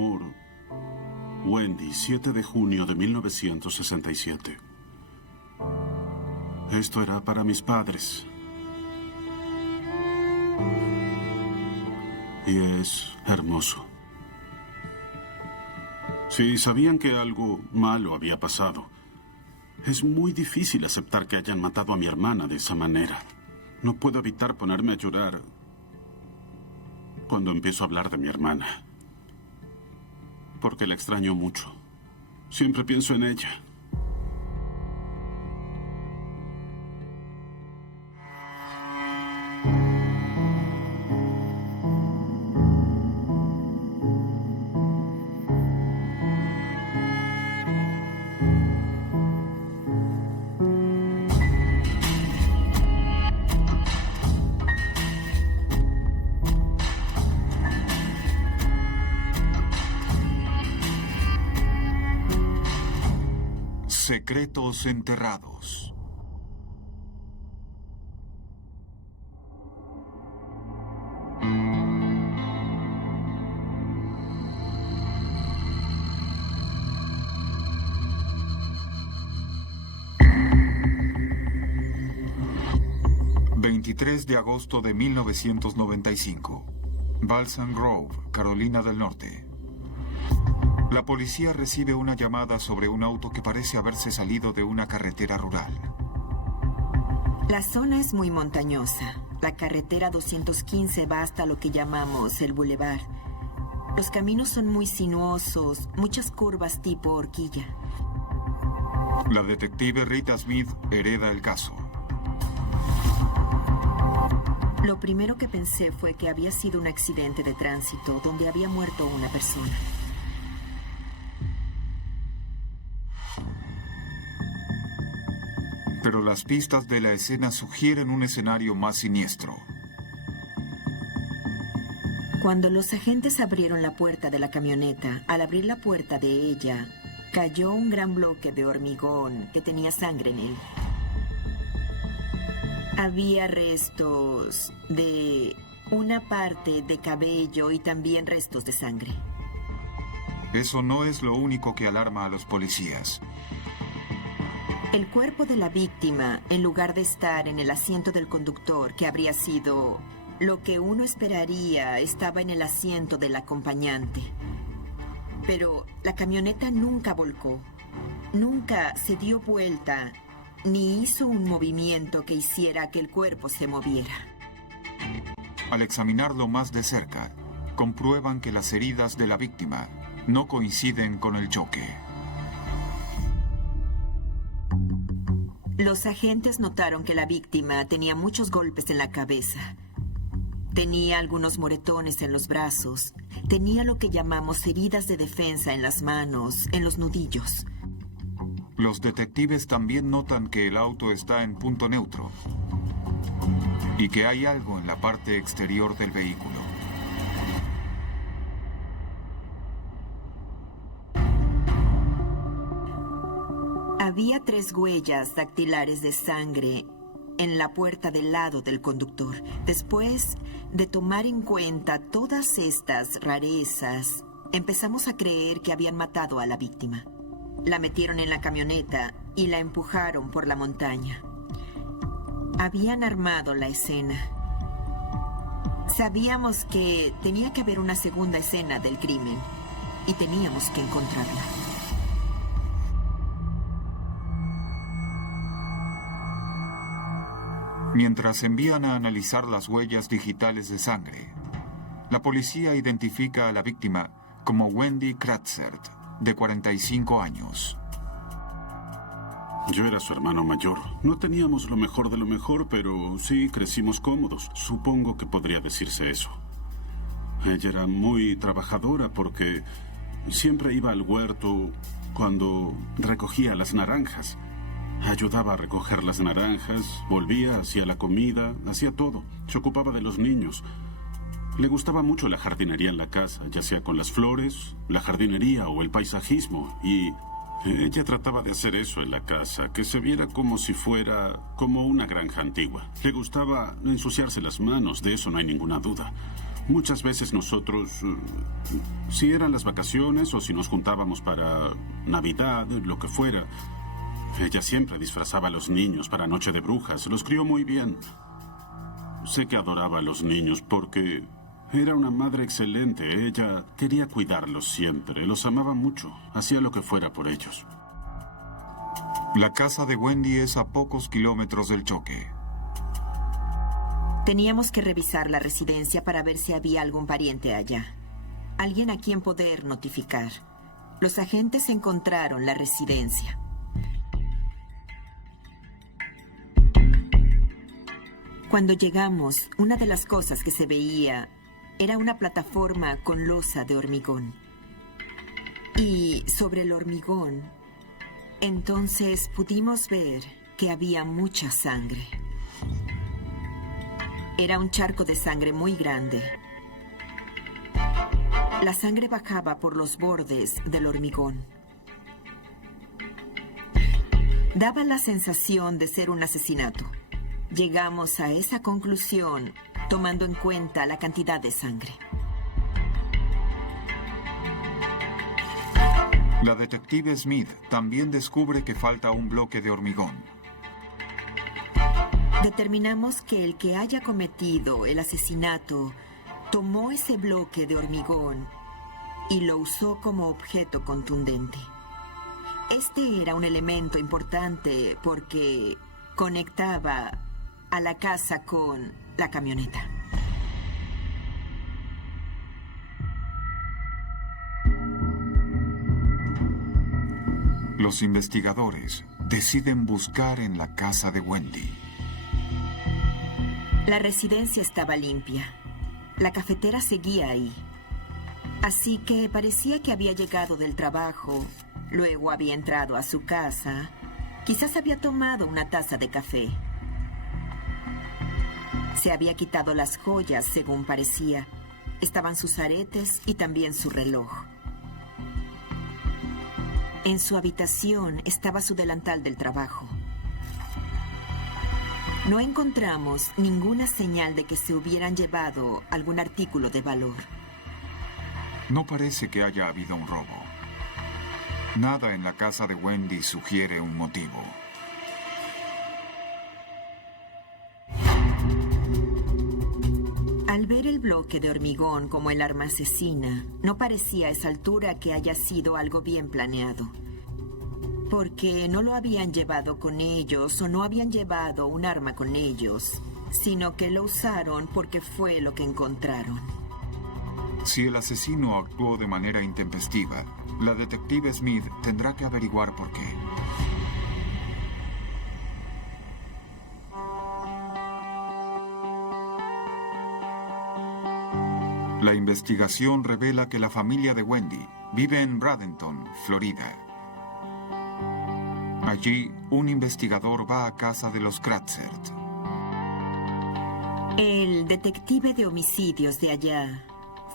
amor, Wendy, 7 de junio de 1967. Esto era para mis padres. Y es hermoso. Si sabían que algo malo había pasado, es muy difícil aceptar que hayan matado a mi hermana de esa manera. No puedo evitar ponerme a llorar cuando empiezo a hablar de mi hermana. Porque la extraño mucho. Siempre pienso en ella. Secretos enterrados. ...23 de agosto de 1995... Balsam Grove, Carolina del Norte. La policía recibe una llamada sobre un auto que parece haberse salido de una carretera rural. La zona es muy montañosa. La carretera 215 va hasta lo que llamamos el Boulevard. Los caminos son muy sinuosos, muchas curvas tipo horquilla. La detective Rita Smith hereda el caso. Lo primero que pensé fue que había sido un accidente de tránsito donde había muerto una persona. Pero las pistas de la escena sugieren un escenario más siniestro. Cuando los agentes abrieron la puerta de la camioneta, al abrir la puerta de ella, cayó un gran bloque de hormigón que tenía sangre en él. Había restos de una parte de cabello y también restos de sangre. Eso no es lo único que alarma a los policías. El cuerpo de la víctima, en lugar de estar en el asiento del conductor, que habría sido lo que uno esperaría, estaba en el asiento del acompañante. Pero la camioneta nunca volcó, nunca se dio vuelta, ni hizo un movimiento que hiciera que el cuerpo se moviera. Al examinarlo más de cerca, comprueban que las heridas de la víctima no coinciden con el choque. Los agentes notaron que la víctima tenía muchos golpes en la cabeza. Tenía algunos moretones en los brazos. Tenía lo que llamamos heridas de defensa en las manos, en los nudillos. Los detectives también notan que el auto está en punto neutro y que hay algo en la parte exterior del vehículo. Había 3 huellas dactilares de sangre en la puerta del lado del conductor. Después de tomar en cuenta todas estas rarezas, empezamos a creer que habían matado a la víctima. La metieron en la camioneta y la empujaron por la montaña. Habían armado la escena. Sabíamos que tenía que haber una segunda escena del crimen y teníamos que encontrarla. Mientras envían a analizar las huellas digitales de sangre, la policía identifica a la víctima como Wendy Kratzert, de 45 años. Yo era su hermano mayor. No teníamos lo mejor de lo mejor, pero sí crecimos cómodos. Supongo que podría decirse eso. Ella era muy trabajadora porque siempre iba al huerto cuando recogía las naranjas. Ayudaba a recoger las naranjas, volvía, hacía la comida, hacía todo. Se ocupaba de los niños. Le gustaba mucho la jardinería en la casa, ya sea con las flores, la jardinería o el paisajismo. Y ella trataba de hacer eso en la casa, que se viera como si fuera como una granja antigua. Le gustaba ensuciarse las manos, de eso no hay ninguna duda. Muchas veces nosotros, si eran las vacaciones o si nos juntábamos para Navidad, lo que fuera, ella siempre disfrazaba a los niños para Noche de Brujas. Los crió muy bien. Sé que adoraba a los niños porque era una madre excelente. Ella quería cuidarlos siempre. Los amaba mucho. Hacía lo que fuera por ellos. La casa de Wendy es a pocos kilómetros del choque. Teníamos que revisar la residencia para ver si había algún pariente allá. Alguien a quien poder notificar. Los agentes encontraron la residencia. Cuando llegamos, una de las cosas que se veía era una plataforma con losa de hormigón. Y sobre el hormigón, entonces pudimos ver que había mucha sangre. Era un charco de sangre muy grande. La sangre bajaba por los bordes del hormigón. Daba la sensación de ser un asesinato. Llegamos a esa conclusión tomando en cuenta la cantidad de sangre. La detective Smith también descubre que falta un bloque de hormigón. Determinamos que el que haya cometido el asesinato tomó ese bloque de hormigón y lo usó como objeto contundente. Este era un elemento importante porque conectaba a la casa con la camioneta. Los investigadores deciden buscar en la casa de Wendy. La residencia estaba limpia. La cafetera seguía ahí. Así que parecía que había llegado del trabajo, luego había entrado a su casa, quizás había tomado una taza de café. Se había quitado las joyas, según parecía. Estaban sus aretes y también su reloj. En su habitación estaba su delantal del trabajo. No encontramos ninguna señal de que se hubieran llevado algún artículo de valor. No parece que haya habido un robo. Nada en la casa de Wendy sugiere un motivo. Al ver el bloque de hormigón como el arma asesina, no parecía a esa altura que haya sido algo bien planeado. Porque no lo habían llevado con ellos o no habían llevado un arma con ellos, sino que lo usaron porque fue lo que encontraron. Si el asesino actuó de manera intempestiva, la detective Smith tendrá que averiguar por qué. La investigación revela que la familia de Wendy vive en Bradenton, Florida. Allí, un investigador va a casa de los Kratzert. El detective de homicidios de allá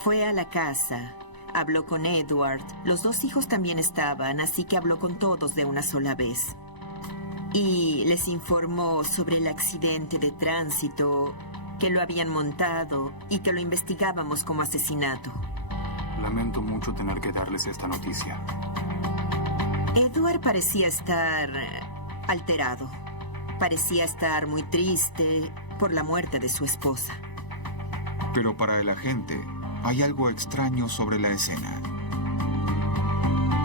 fue a la casa, habló con Edward. Los dos hijos también estaban, así que habló con todos de una sola vez. Y les informó sobre el accidente de tránsito, que lo habían montado y que lo investigábamos como asesinato. Lamento mucho tener que darles esta noticia. Edward parecía estar alterado. Parecía estar muy triste por la muerte de su esposa. Pero para el agente, hay algo extraño sobre la escena.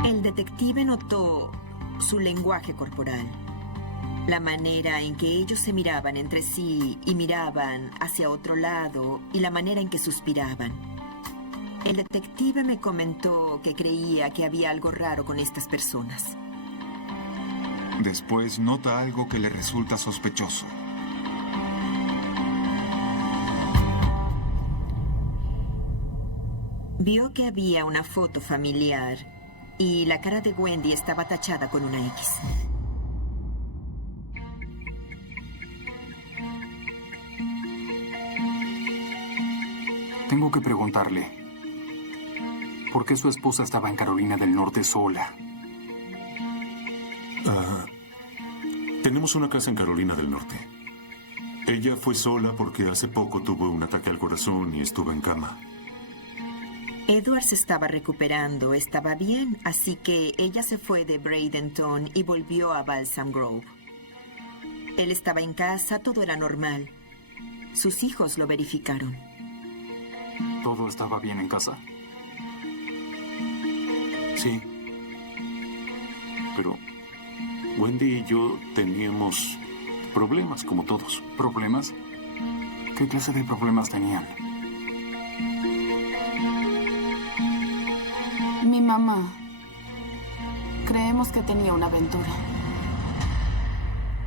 El detective notó su lenguaje corporal. La manera en que ellos se miraban entre sí y miraban hacia otro lado y la manera en que suspiraban. El detective me comentó que creía que había algo raro con estas personas. Después nota algo que le resulta sospechoso. Vio que había una foto familiar y la cara de Wendy estaba tachada con una X. Tengo que preguntarle, ¿por qué su esposa estaba en Carolina del Norte sola? Tenemos una casa en Carolina del Norte. Ella fue sola porque hace poco tuvo un ataque al corazón y estuvo en cama. Edward se estaba recuperando, estaba bien, así que ella se fue de Bradenton y volvió a Balsam Grove. Él estaba en casa, todo era normal. Sus hijos lo verificaron. ¿Todo estaba bien en casa? Sí. Pero Wendy y yo teníamos problemas, como todos. ¿Problemas? ¿Qué clase de problemas tenían? Mi mamá. Creemos que tenía una aventura.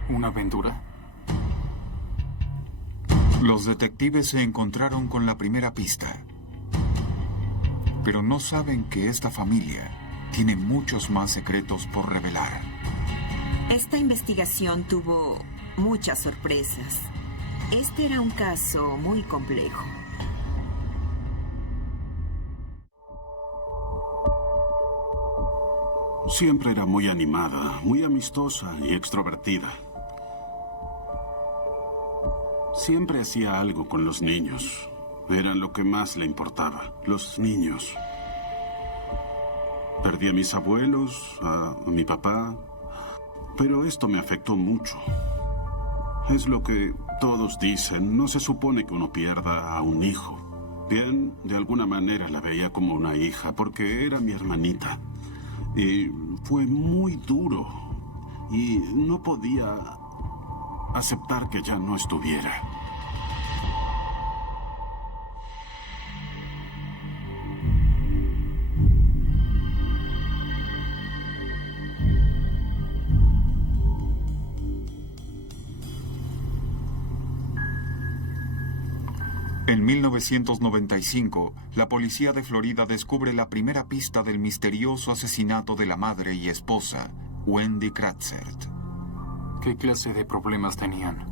¿Una aventura? Los detectives se encontraron con la primera pista. Pero no saben que esta familia tiene muchos más secretos por revelar. Esta investigación tuvo muchas sorpresas. Este era un caso muy complejo. Siempre era muy animada, muy amistosa y extrovertida. Siempre hacía algo con los niños. Era lo que más le importaba, los niños. Perdí a mis abuelos, a mi papá, pero esto me afectó mucho. Es lo que todos dicen, no se supone que uno pierda a un hijo. Bien, de alguna manera la veía como una hija, porque era mi hermanita. Y fue muy duro. Y no podía aceptar que ya no estuviera. En 1995, la policía de Florida descubre la primera pista del misterioso asesinato de la madre y esposa, Wendy Kratzert. ¿Qué clase de problemas tenían?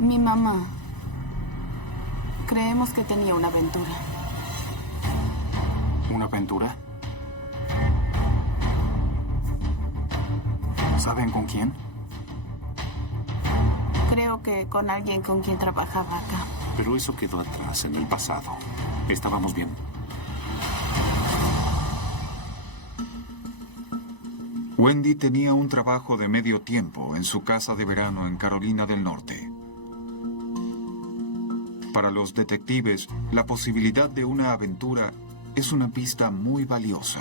Mi mamá. Creemos que tenía una aventura. ¿Una aventura? ¿Saben con quién? Creo que con alguien con quien trabajaba acá. Pero eso quedó atrás, en el pasado. Estábamos bien. Wendy tenía un trabajo de medio tiempo en su casa de verano en Carolina del Norte. Para los detectives, la posibilidad de una aventura es una pista muy valiosa.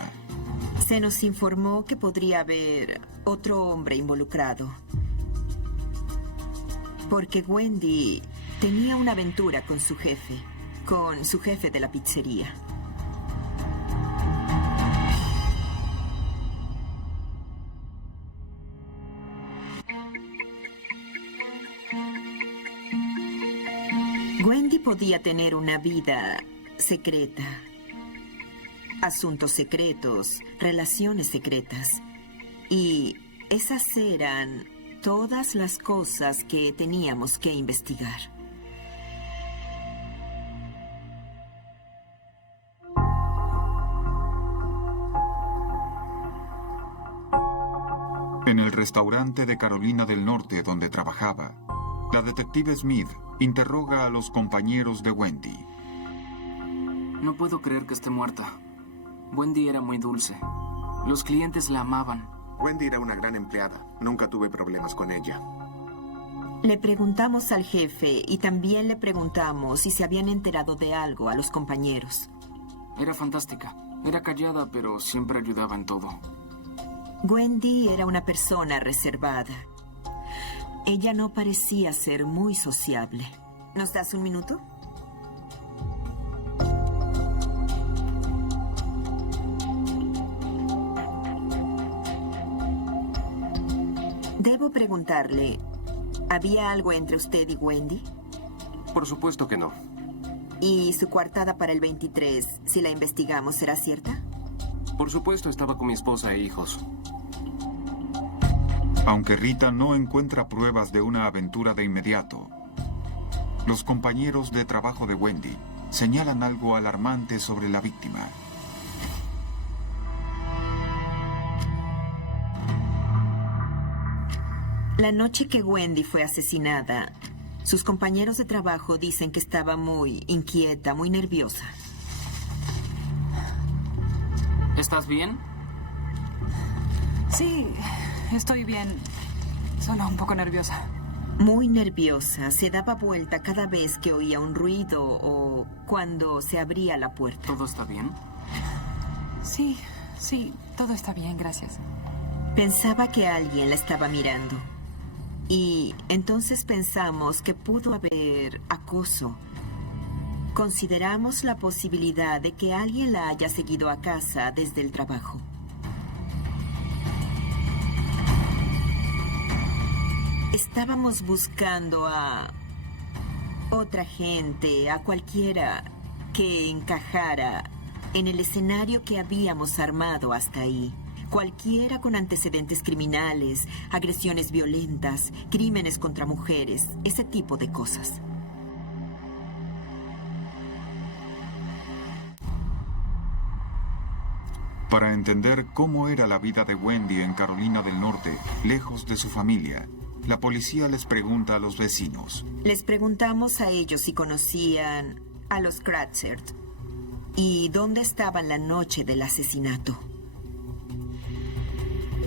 Se nos informó que podría haber otro hombre involucrado. Porque Wendy tenía una aventura con su jefe de la pizzería. Wendy podía tener una vida secreta, asuntos secretos, relaciones secretas. Y esas eran todas las cosas que teníamos que investigar. En el restaurante de Carolina del Norte donde trabajaba, la detective Smith interroga a los compañeros de Wendy. No puedo creer que esté muerta. Wendy era muy dulce. Los clientes la amaban. Wendy era una gran empleada. Nunca tuve problemas con ella. Le preguntamos al jefe y también le preguntamos si se habían enterado de algo a los compañeros. Era fantástica. Era callada, pero siempre ayudaba en todo. Wendy era una persona reservada. Ella no parecía ser muy sociable. ¿Nos das un minuto? Debo preguntarle, ¿había algo entre usted y Wendy? Por supuesto que no. ¿Y su coartada para el 23, si la investigamos, será cierta? Por supuesto, estaba con mi esposa e hijos. Aunque Rita no encuentra pruebas de una aventura de inmediato, los compañeros de trabajo de Wendy señalan algo alarmante sobre la víctima. La noche que Wendy fue asesinada, sus compañeros de trabajo dicen que estaba muy inquieta, muy nerviosa. ¿Estás bien? Sí, estoy bien. Solo un poco nerviosa. Muy nerviosa. Se daba vuelta cada vez que oía un ruido o cuando se abría la puerta. ¿Todo está bien? Sí, todo está bien, gracias. Pensaba que alguien la estaba mirando. Y entonces pensamos que pudo haber acoso. Consideramos la posibilidad de que alguien la haya seguido a casa desde el trabajo. Estábamos buscando a otra gente, a cualquiera que encajara en el escenario que habíamos armado hasta ahí. Cualquiera con antecedentes criminales, agresiones violentas, crímenes contra mujeres, ese tipo de cosas. Para entender cómo era la vida de Wendy en Carolina del Norte, lejos de su familia, la policía les pregunta a los vecinos. Les preguntamos a ellos si conocían a los Kratzert y dónde estaban la noche del asesinato.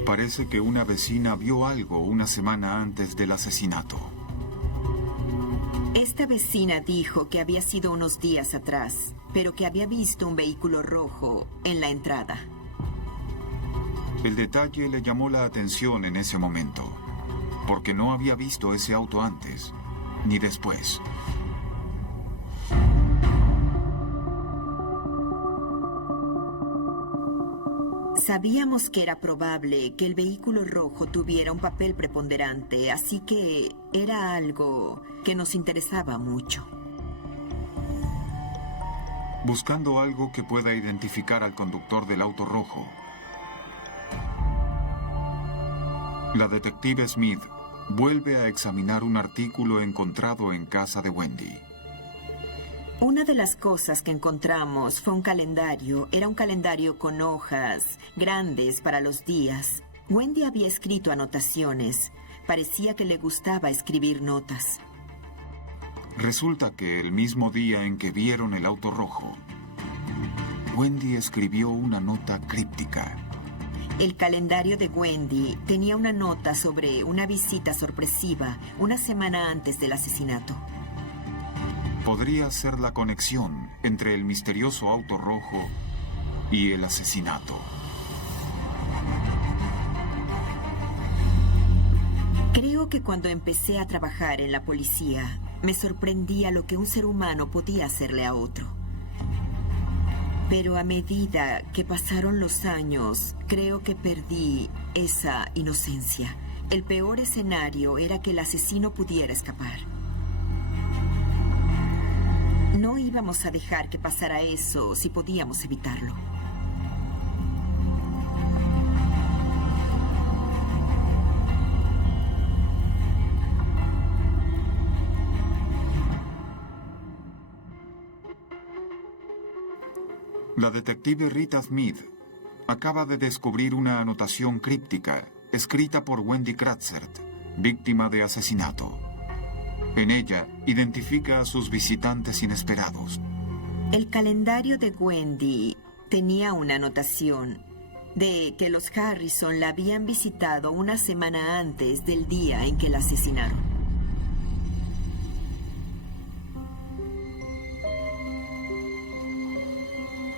Parece que una vecina vio algo una semana antes del asesinato. Esta vecina dijo que había sido unos días atrás, pero que había visto un vehículo rojo en la entrada. El detalle le llamó la atención en ese momento, porque no había visto ese auto antes, ni después. Sabíamos que era probable que el vehículo rojo tuviera un papel preponderante, así que era algo que nos interesaba mucho. Buscando algo que pueda identificar al conductor del auto rojo, la detective Smith vuelve a examinar un artículo encontrado en casa de Wendy. Una de las cosas que encontramos fue un calendario. Era un calendario con hojas grandes para los días. Wendy había escrito anotaciones. Parecía que le gustaba escribir notas. Resulta que el mismo día en que vieron el auto rojo, Wendy escribió una nota críptica. El calendario de Wendy tenía una nota sobre una visita sorpresiva una semana antes del asesinato. Podría ser la conexión entre el misterioso auto rojo y el asesinato. Creo que cuando empecé a trabajar en la policía, me sorprendía lo que un ser humano podía hacerle a otro. Pero a medida que pasaron los años, creo que perdí esa inocencia. El peor escenario era que el asesino pudiera escapar. No íbamos a dejar que pasara eso si podíamos evitarlo. La detective Rita Smith acaba de descubrir una anotación críptica escrita por Wendy Kratzert, víctima de asesinato. En ella, identifica a sus visitantes inesperados. El calendario de Wendy tenía una anotación de que los Harrison la habían visitado una semana antes del día en que la asesinaron.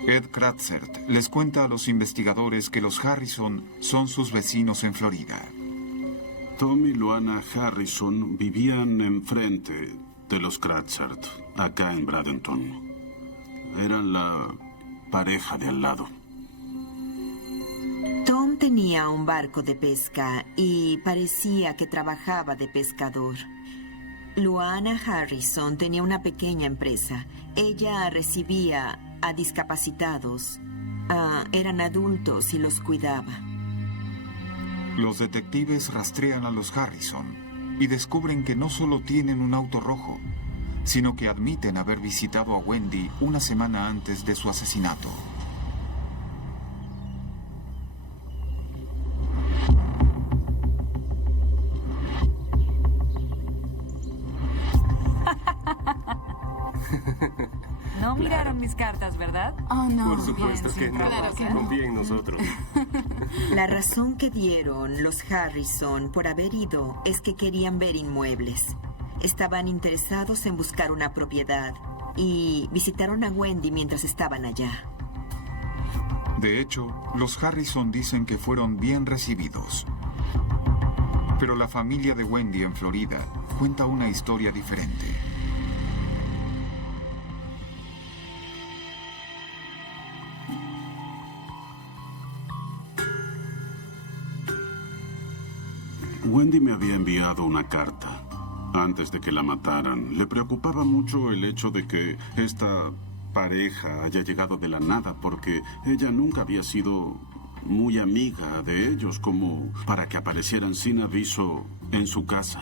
Ed Kratzert les cuenta a los investigadores que los Harrison son sus vecinos en Florida. Tom y Luana Harrison vivían enfrente de los Kratzert, acá en Bradenton. Eran la pareja de al lado. Tom tenía un barco de pesca y parecía que trabajaba de pescador. Luana Harrison tenía una pequeña empresa. Ella recibía a discapacitados. Eran adultos y los cuidaba. Los detectives rastrean a los Harrison y descubren que no solo tienen un auto rojo, sino que admiten haber visitado a Wendy una semana antes de su asesinato. miraron mis cartas, ¿verdad? Oh, no. Por supuesto Bien, que sí, no. claro que no. Confía en nosotros. La razón que dieron los Harrison por haber ido es que querían ver inmuebles. Estaban interesados en buscar una propiedad y visitaron a Wendy mientras estaban allá. De hecho, los Harrison dicen que fueron bien recibidos. Pero la familia de Wendy en Florida cuenta una historia diferente. Wendy me había enviado una carta antes de que la mataran. Le preocupaba mucho el hecho de que esta pareja haya llegado de la nada, porque ella nunca había sido muy amiga de ellos como para que aparecieran sin aviso en su casa.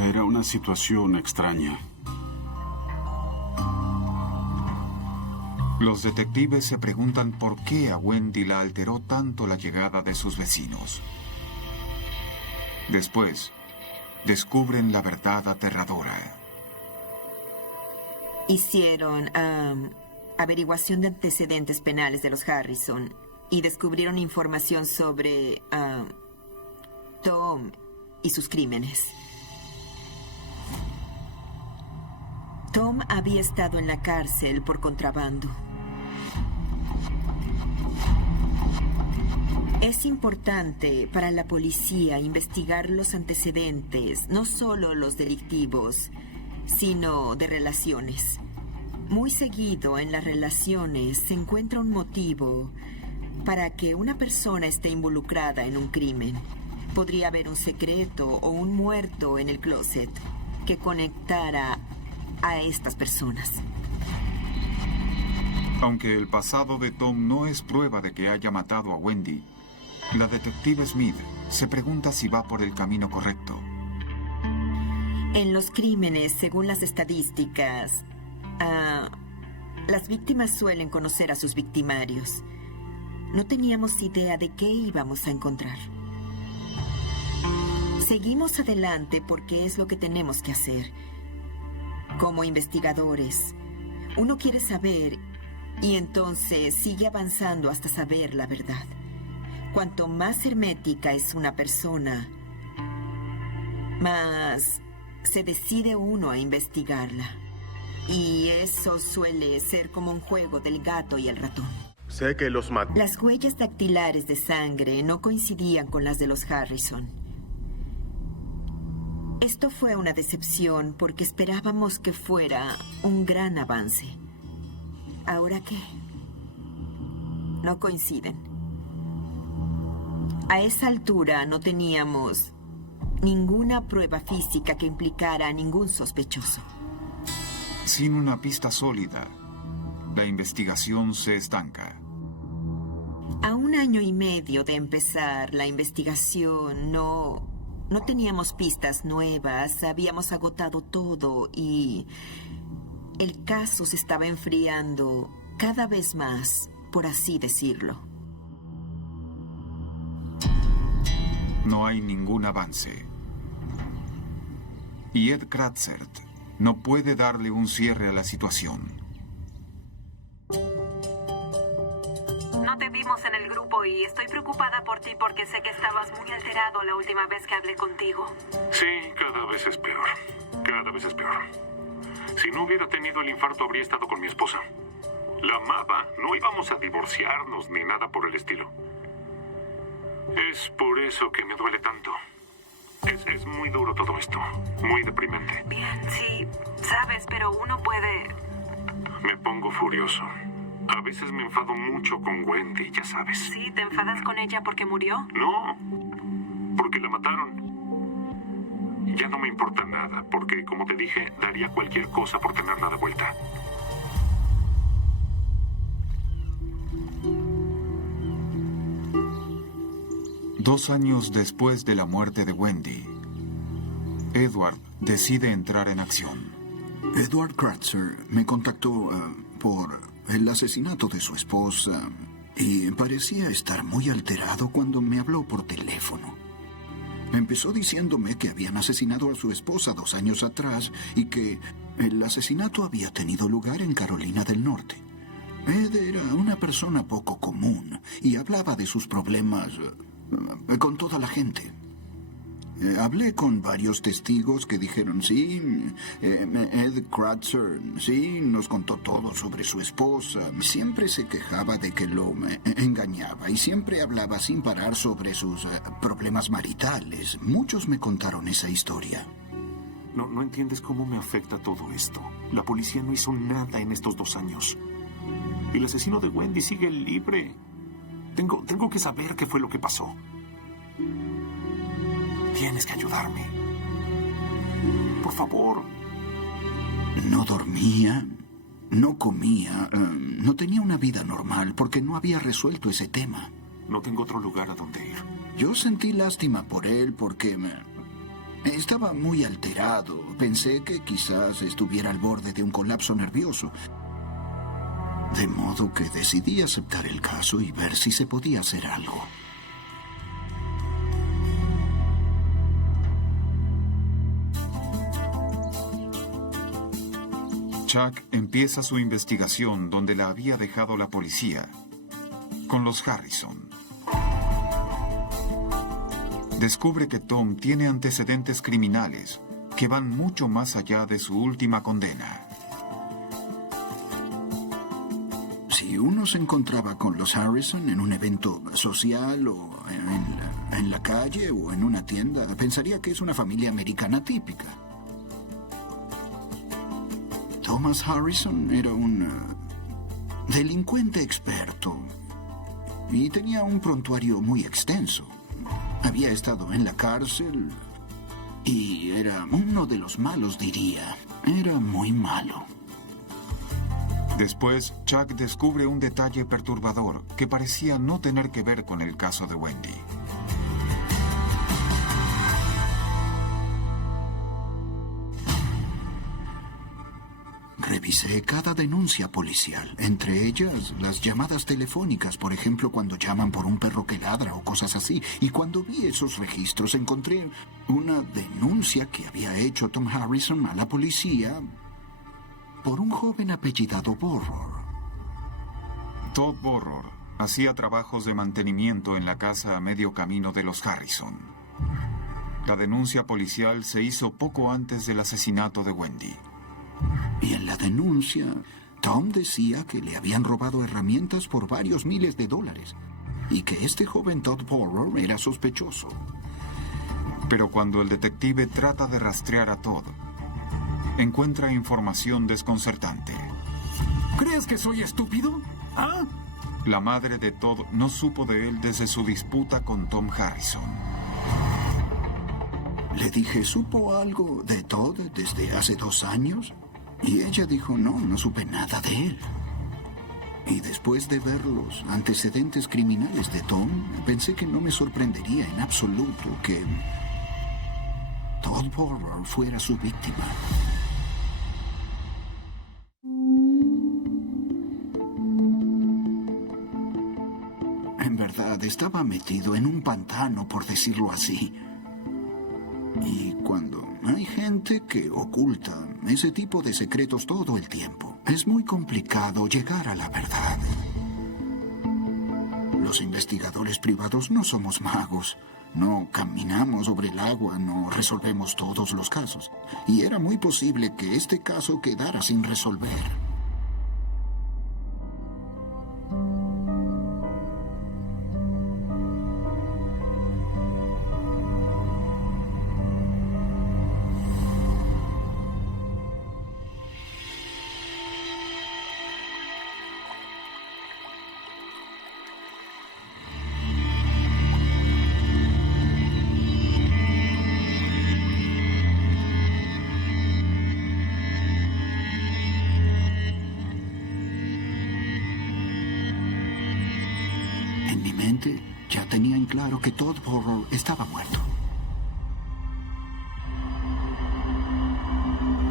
Era una situación extraña. Los detectives se preguntan por qué a Wendy la alteró tanto la llegada de sus vecinos. Después, descubren la verdad aterradora. Hicieron averiguación de antecedentes penales de los Harrison y descubrieron información sobre Tom y sus crímenes. Tom había estado en la cárcel por contrabando. Es importante para la policía investigar los antecedentes, no solo los delictivos, sino de relaciones. Muy seguido en las relaciones se encuentra un motivo para que una persona esté involucrada en un crimen. Podría haber un secreto o un muerto en el closet que conectara a estas personas. Aunque el pasado de Tom no es prueba de que haya matado a Wendy, la detective Smith se pregunta si va por el camino correcto. En los crímenes, según las estadísticas, las víctimas suelen conocer a sus victimarios. No teníamos idea de qué íbamos a encontrar. Seguimos adelante porque es lo que tenemos que hacer. Como investigadores, uno quiere saber y entonces sigue avanzando hasta saber la verdad. Cuanto más hermética es una persona, más se decide uno a investigarla. Y eso suele ser como un juego del gato y el ratón. Sé que los maté. Las huellas dactilares de sangre no coincidían con las de los Harrison. Esto fue una decepción porque esperábamos que fuera un gran avance. ¿Ahora qué? No coinciden. A esa altura no teníamos ninguna prueba física que implicara a ningún sospechoso. Sin una pista sólida, la investigación se estanca. A 1 año y medio de empezar la investigación, no teníamos pistas nuevas, habíamos agotado todo y el caso se estaba enfriando cada vez más, por así decirlo. No hay ningún avance. Y Ed Kratzert no puede darle un cierre a la situación. No te vimos en el grupo y estoy preocupada por ti porque sé que estabas muy alterado la última vez que hablé contigo. Sí, cada vez es peor. Cada vez es peor. Si no hubiera tenido el infarto, habría estado con mi esposa. La amaba. No íbamos a divorciarnos ni nada por el estilo. Es por eso que me duele tanto. Es muy duro todo esto. Muy deprimente. Bien, sí, sabes, pero uno puede... Me pongo furioso. A veces me enfado mucho con Wendy, ya sabes. ¿Sí? ¿Te enfadas con ella porque murió? No, porque la mataron. Ya no me importa nada, porque, como te dije, daría cualquier cosa por tenerla de vuelta. Dos años después de la muerte de Wendy, Edward decide entrar en acción. Edward Kratzer me contactó por el asesinato de su esposa y parecía estar muy alterado cuando me habló por teléfono. Empezó diciéndome que habían asesinado a su esposa 2 años atrás y que El asesinato había tenido lugar en Carolina del Norte. Ed era una persona poco común y hablaba de sus problemas con toda la gente. Hablé con varios testigos que dijeron, sí, Ed Kratzer, sí, nos contó todo sobre su esposa. Siempre se quejaba de que lo engañaba y siempre hablaba sin parar sobre sus problemas maritales. Muchos me contaron esa historia. No entiendes cómo me afecta todo esto. La policía no hizo nada en estos 2 años. El asesino de Wendy sigue libre. Tengo que saber qué fue lo que pasó. Tienes que ayudarme. Por favor. No dormía, no comía, no tenía una vida normal porque no había resuelto ese tema. No tengo otro lugar a donde ir. Yo sentí lástima por él porque estaba muy alterado. Pensé que quizás estuviera al borde de un colapso nervioso. De modo que decidí aceptar el caso y ver si se podía hacer algo. Chuck empieza su investigación donde la había dejado la policía, con los Harrison. Descubre que Tom tiene antecedentes criminales que van mucho más allá de su última condena. Si uno se encontraba con los Harrison en un evento social o en la calle o en una tienda, pensaría que es una familia americana típica. Thomas Harrison era un delincuente experto y tenía un prontuario muy extenso. Había estado en la cárcel y era uno de los malos, diría. Era muy malo. Después, Chuck descubre un detalle perturbador que parecía no tener que ver con el caso de Wendy. Revisé cada denuncia policial, entre ellas las llamadas telefónicas, por ejemplo, cuando llaman por un perro que ladra o cosas así. Y cuando vi esos registros encontré una denuncia que había hecho Tom Harrison a la policía por un joven apellidado Borror. Todd Borror hacía trabajos de mantenimiento en la casa a medio camino de los Harrison. La denuncia policial se hizo poco antes del asesinato de Wendy. Y en la denuncia, Tom decía que le habían robado herramientas por varios miles de dólares y que este joven Todd Borror era sospechoso. Pero cuando el detective trata de rastrear a Todd, encuentra información desconcertante. ¿Crees que soy estúpido? ¿Ah? La madre de Todd no supo de él desde su disputa con Tom Harrison. Le dije, ¿supo algo de Todd desde hace 2 años? Y ella dijo, no supe nada de él. Y después de ver los antecedentes criminales de Tom, pensé que no me sorprendería en absoluto que Todd Borror fuera su víctima. En verdad, estaba metido en un pantano, por decirlo así. Y cuando hay gente que oculta ese tipo de secretos todo el tiempo, es muy complicado llegar a la verdad. Los investigadores privados no somos magos. No caminamos sobre el agua, no resolvemos todos los casos. Y era muy posible que este caso quedara sin resolver. Ya tenía en claro que Todd Borror estaba muerto.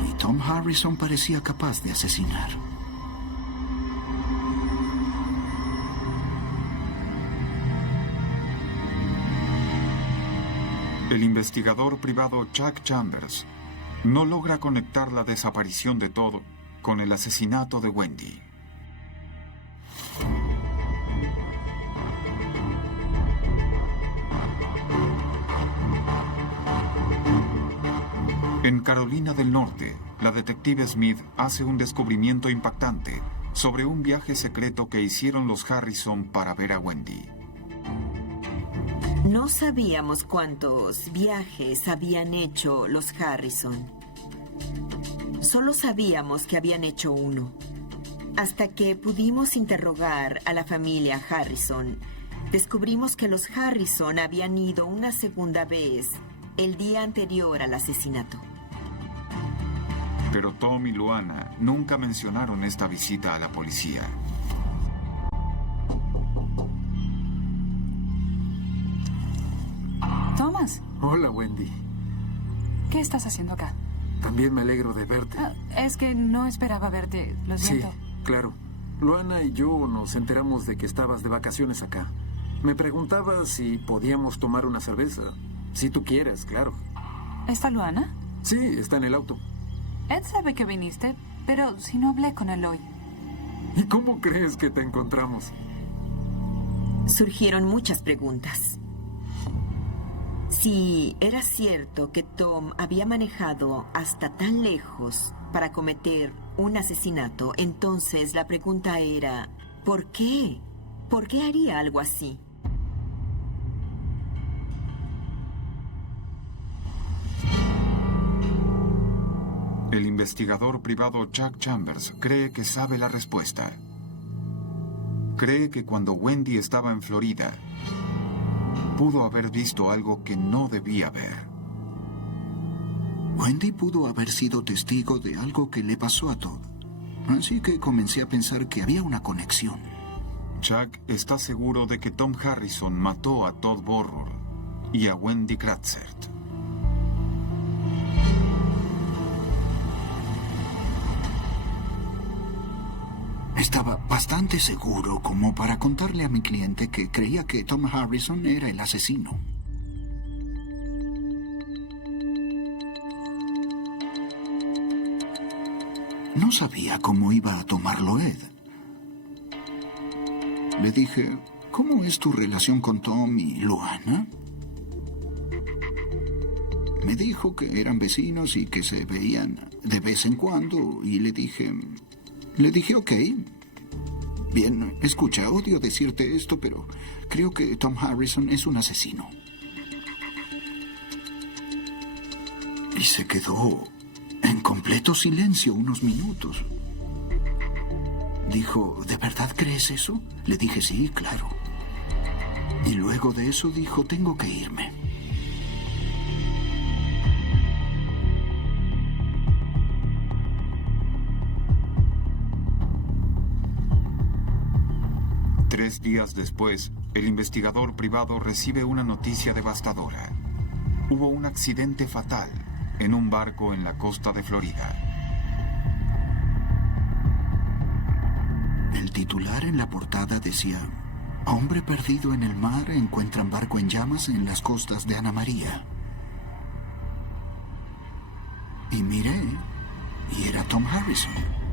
Y Tom Harrison parecía capaz de asesinar. El investigador privado Chuck Chambers No logra conectar la desaparición de Todd con el asesinato de Wendy. En Carolina del Norte, la detective Smith hace un descubrimiento impactante sobre un viaje secreto que hicieron los Harrison para ver a Wendy. No sabíamos cuántos viajes habían hecho los Harrison. Solo sabíamos que habían hecho uno. Hasta que pudimos interrogar a la familia Harrison, descubrimos que los Harrison habían ido una segunda vez el día anterior al asesinato. Pero Tom y Luana nunca mencionaron esta visita a la policía. Thomas. Hola, Wendy. ¿Qué estás haciendo acá? También me alegro de verte. Es que no esperaba verte, lo siento. Sí, claro. Luana y yo nos enteramos de que estabas de vacaciones acá. Me preguntaba si podíamos tomar una cerveza. Si tú quieres, claro. ¿Está Luana? Sí, está en el auto. Ed sabe que viniste, pero si no hablé con él hoy. ¿Y cómo crees que te encontramos? Surgieron muchas preguntas. Si era cierto que Tom había manejado hasta tan lejos para cometer un asesinato, entonces la pregunta era, ¿por qué? ¿Por qué haría algo así? El investigador privado Chuck Chambers cree que sabe la respuesta. Cree que cuando Wendy estaba en Florida, pudo haber visto algo que no debía ver. Wendy pudo haber sido testigo de algo que le pasó a Todd. Así que comencé a pensar que había una conexión. Chuck está seguro de que Tom Harrison mató a Todd Borror y a Wendy Kratzert. Estaba bastante seguro como para contarle a mi cliente que creía que Tom Harrison era el asesino. No sabía cómo iba a tomarlo Ed. Le dije, ¿cómo es tu relación con Tom y Luana? Me dijo que eran vecinos y que se veían de vez en cuando y le dije, ok. Bien, escucha, odio decirte esto, pero creo que Tom Harrison es un asesino. Y se quedó en completo silencio unos minutos. Dijo, ¿de verdad crees eso? Le dije, sí, claro. Y luego de eso dijo, tengo que irme. Tres días después, el investigador privado recibe una noticia devastadora. Hubo un accidente fatal en un barco en la costa de Florida. El titular en la portada decía, hombre perdido en el mar encuentran barco en llamas en las costas de Ana María. Y miré, y era Tom Harrison.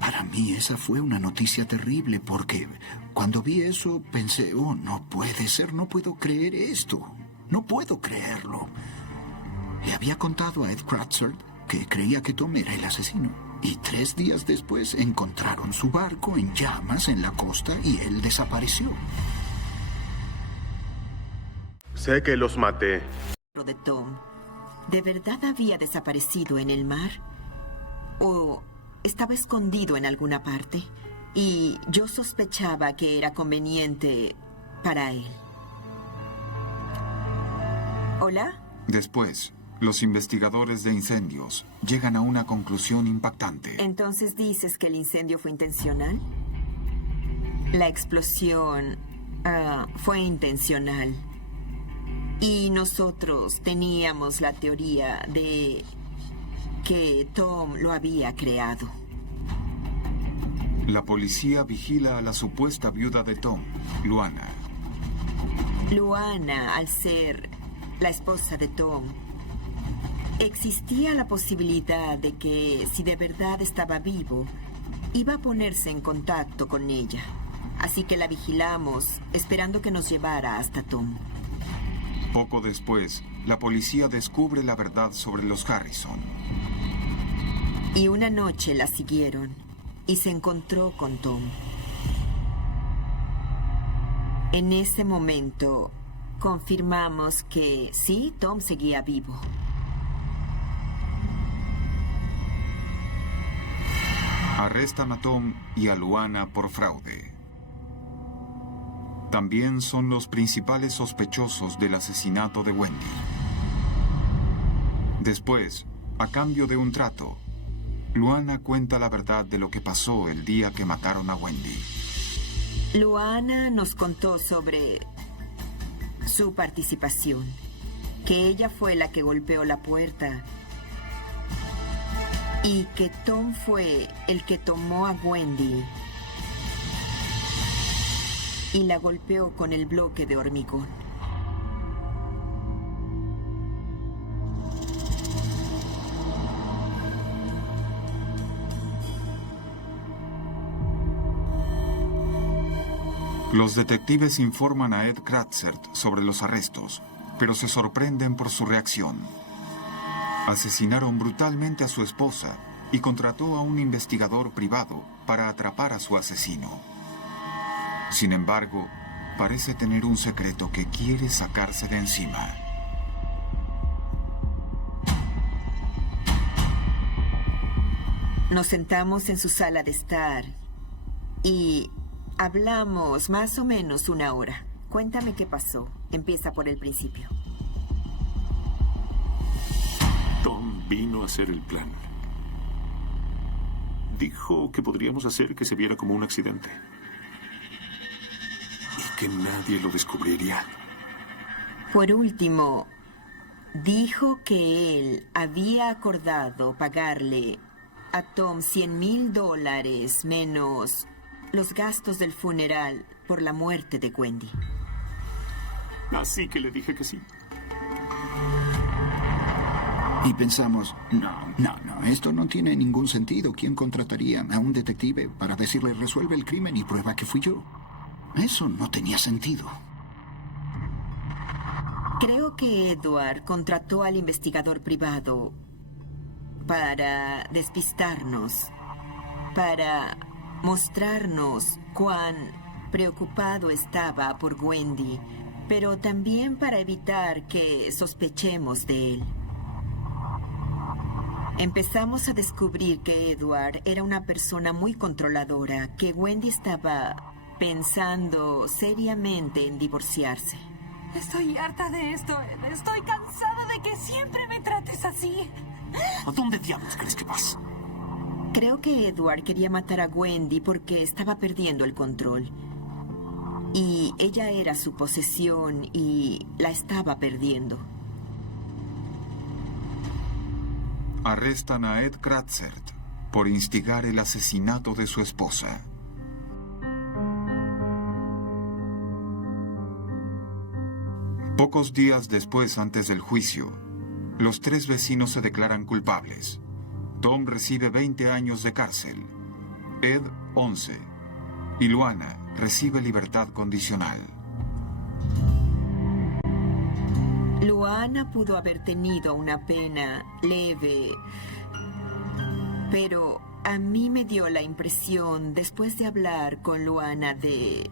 Para mí esa fue una noticia terrible porque cuando vi eso pensé, oh, no puede ser, no puedo creer esto, no puedo creerlo. Le había contado a Ed Kratzert que creía que Tom era el asesino y 3 días después encontraron su barco en llamas en la costa y él desapareció. Sé que los maté. ¿De Tom de verdad había desaparecido en el mar? ¿O estaba escondido en alguna parte? Y yo sospechaba que era conveniente para él. ¿Hola? Después, los investigadores de incendios llegan a una conclusión impactante. ¿Entonces dices que el incendio fue intencional? La explosión fue intencional. Y nosotros teníamos la teoría de que Tom lo había creado. La policía vigila a la supuesta viuda de Tom, Luana. Luana, al ser la esposa de Tom, existía la posibilidad de que, si de verdad estaba vivo, iba a ponerse en contacto con ella. Así que la vigilamos, esperando que nos llevara hasta Tom. Poco después, la policía descubre la verdad sobre los Harrison. Y una noche la siguieron y se encontró con Tom. En ese momento, confirmamos que sí, Tom seguía vivo. Arrestan a Tom y a Luana por fraude. También son los principales sospechosos del asesinato de Wendy. Después, a cambio de un trato, Luana cuenta la verdad de lo que pasó el día que mataron a Wendy. Luana nos contó sobre su participación, que ella fue la que golpeó la puerta y que Tom fue el que tomó a Wendy y la golpeó con el bloque de hormigón. Los detectives informan a Ed Kratzert sobre los arrestos, pero se sorprenden por su reacción. Asesinaron brutalmente a su esposa y contrató a un investigador privado para atrapar a su asesino. Sin embargo, parece tener un secreto que quiere sacarse de encima. Nos sentamos en su sala de estar y hablamos más o menos una hora. Cuéntame qué pasó. Empieza por el principio. Tom vino a hacer el plan. Dijo que podríamos hacer que se viera como un accidente. Y que nadie lo descubriría. Por último, dijo que él había acordado pagarle a Tom $100,000 menos los gastos del funeral por la muerte de Wendy. Así que le dije que sí. Y pensamos, no, esto no tiene ningún sentido. ¿Quién contrataría a un detective para decirle resuelve el crimen y prueba que fui yo? Eso no tenía sentido. Creo que Edward contrató al investigador privado para despistarnos, para mostrarnos cuán preocupado estaba por Wendy, pero también para evitar que sospechemos de él. Empezamos a descubrir que Edward era una persona muy controladora, que Wendy estaba pensando seriamente en divorciarse. Estoy harta de esto. Estoy cansada de que siempre me trates así. ¿A dónde diablos crees que vas? Creo que Edward quería matar a Wendy porque estaba perdiendo el control. Y ella era su posesión y la estaba perdiendo. Arrestan a Ed Kratzert por instigar el asesinato de su esposa. Pocos días después, antes del juicio, los 3 vecinos se declaran culpables. Tom recibe 20 años de cárcel, Ed 11 y Luana recibe libertad condicional. Luana pudo haber tenido una pena leve, pero a mí me dio la impresión, después de hablar con Luana, de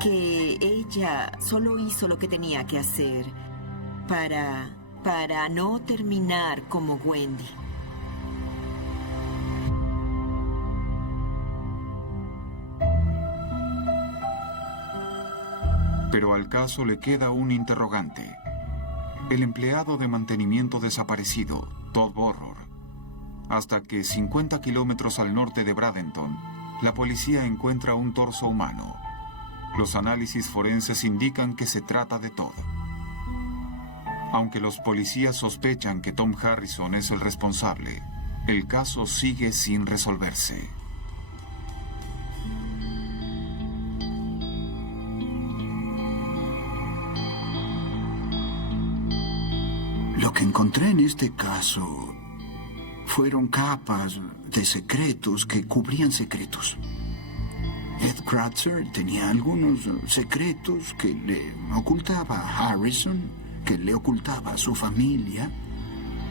que ella solo hizo lo que tenía que hacer para no terminar como Wendy. Pero al caso le queda un interrogante. El empleado de mantenimiento desaparecido, Todd Borror. Hasta que 50 kilómetros al norte de Bradenton, la policía encuentra un torso humano. Los análisis forenses indican que se trata de Todd. Aunque los policías sospechan que Tom Harrison es el responsable, el caso sigue sin resolverse. encontré en este caso fueron capas de secretos que cubrían secretos. Ed Kratzer tenía algunos secretos que le ocultaba a Harrison, que le ocultaba a su familia.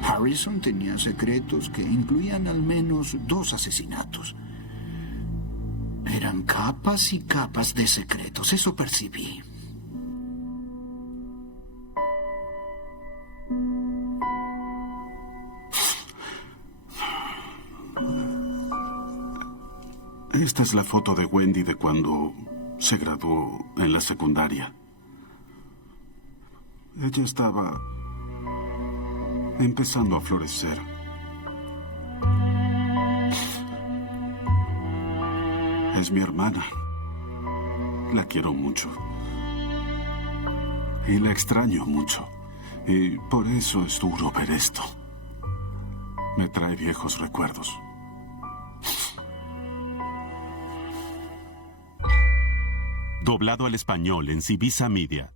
Harrison tenía secretos que incluían al menos 2 asesinatos. Eran capas y capas de secretos, eso percibí. Esta es la foto de Wendy de cuando se graduó en la secundaria. Ella estaba empezando a florecer. Es mi hermana. La quiero mucho. Y la extraño mucho. Y por eso es duro ver esto. Me trae viejos recuerdos. Doblado al español en Civisa Media.